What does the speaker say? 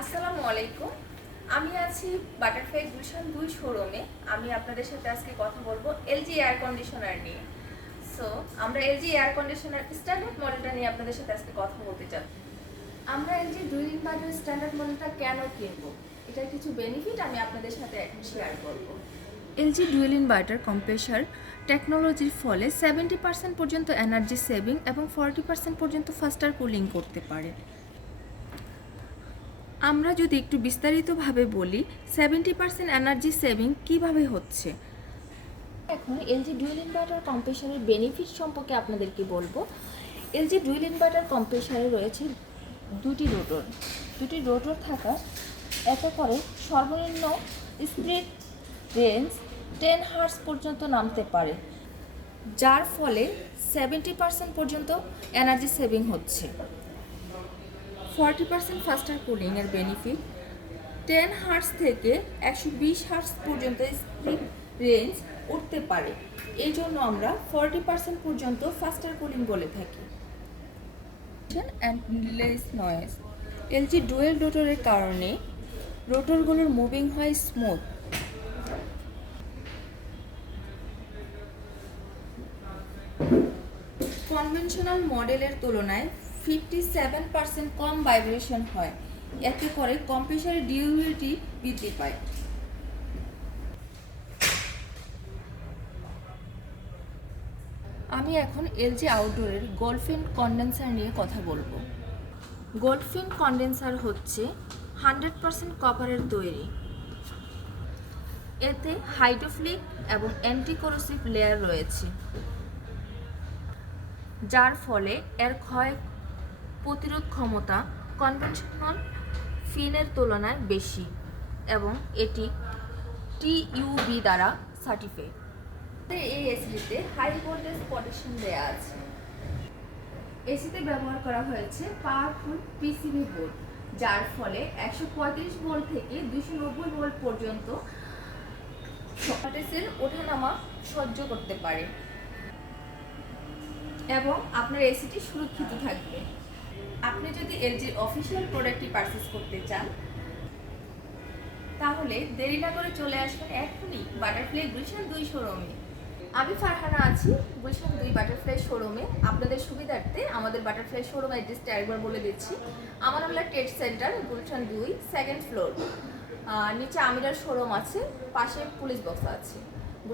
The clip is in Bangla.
আসসালামু আলাইকুম। আমি আছি বাটারফ্লাই গুলশান 2 শোরুমে। আমি আপনাদের সাথে আজকে কথা বলবো এলজি এয়ার কন্ডিশনার নিয়ে। সো আমরা এলজি এয়ার কন্ডিশনার স্ট্যান্ডার্ড মডেলটা নিয়ে আপনাদের সাথে আজকে কথা বলতে চাই। আমরা এলজি ডুয়েল ইনভার্টার স্ট্যান্ডার্ড মডেলটা কেন কিনবো, এটার কিছু বেনিফিট আমি আপনাদের সাথে এখন শেয়ার করব। এলজি ডুয়েল ইনভার্টার কম্প্রেসার টেকনোলজির ফলে 70% পর্যন্ত এনার্জি সেভিং এবং 40% পর্যন্ত ফাস্টার কুলিং করতে পারে। আমরা যদি একটু বিস্তারিতভাবে বলি 70% এনার্জি সেভিং কিভাবে হচ্ছে। এখন এলজি ডুয়েল ইনভার্টার কম্প্রেসারের বেনিফিট সম্পর্কে আপনাদেরকে বলবো। এলজি ডুয়েল ইনভার্টার কম্প্রেসারে রয়েছে দুটি রোটর থাকা এতে করে সর্বনিম্ন স্পিড রেঞ্জ 10 হার্জ পর্যন্ত নামতে পারে, যার ফলে 70% পর্যন্ত এনার্জি সেভিং হচ্ছে। 40% ফাস্টার কুলিংয়ের বেনিফিট 10 হার্জ থেকে 120 হার্জ পর্যন্ত স্পিড রেঞ্জ উঠতে পারে। এই জন্য আমরা 40% পর্যন্ত ফাস্টার কুলিং বলে থাকি। And less noise, LG dual রোটরের কারণে রোটরগুলোর মুভিং হয় স্মুথ। কনভেনশনাল মডেলের তুলনায় 57% কম ভাইব্রেশন হয়, এতে করে কম্প্রেসারের ডিউরেবিলিটি বৃদ্ধি পায়। আমি এখন এলজি আউটডোরের গোল্ডফিন কন্ডেন্সার নিয়ে কথা বলবো। গোল্ডফিন কন্ডেন্সার হচ্ছে 100% কপারের তৈরি। এতে হাইড্রোফিলিক এবং অ্যান্টিকোরোসিভ লেয়ার রয়েছে, যার ফলে এর ক্ষয় প্রতিরোধ ক্ষমতা কনভেনশনাল ফিনের তুলনায় বেশি এবং এটি টিইউবি দ্বারা সার্টিফাইড। এই এসিতে হাই ভোল্টেজ প্রোটেকশন দেওয়া আছে। এসিতে ব্যবহার করা হয়েছে পাওয়ারফুল পিসিবি বোর্ড, যার ফলে 135 ভোল্ট থেকে 290 ভোল্ট পর্যন্ত ভোল্টেজের ওঠানামা সহ্য করতে পারে এবং আপনার এসিটি সুরক্ষিত থাকবে। আপনি যদি এলজির অফিসিয়াল প্রোডাক্টটি পারচেজ করতে চান তাহলে দেরি না করে চলে আসবেন এখনই বাটারফ্লাই গুলশান 2 শোরুমে। আমি ফারহানা আছি গুলশান 2 বাটারফ্লাই শোরুমে। আপনাদের সুবিধার্থে আমাদের বাটারফ্লাই শোরুম অ্যাড্রেসটা একবার বলে দিচ্ছি। আমার হলো trade centre Gulshan 2 second floor, নিচে আমিরার শোরুম আছে, পাশে পুলিশ বক্স আছে।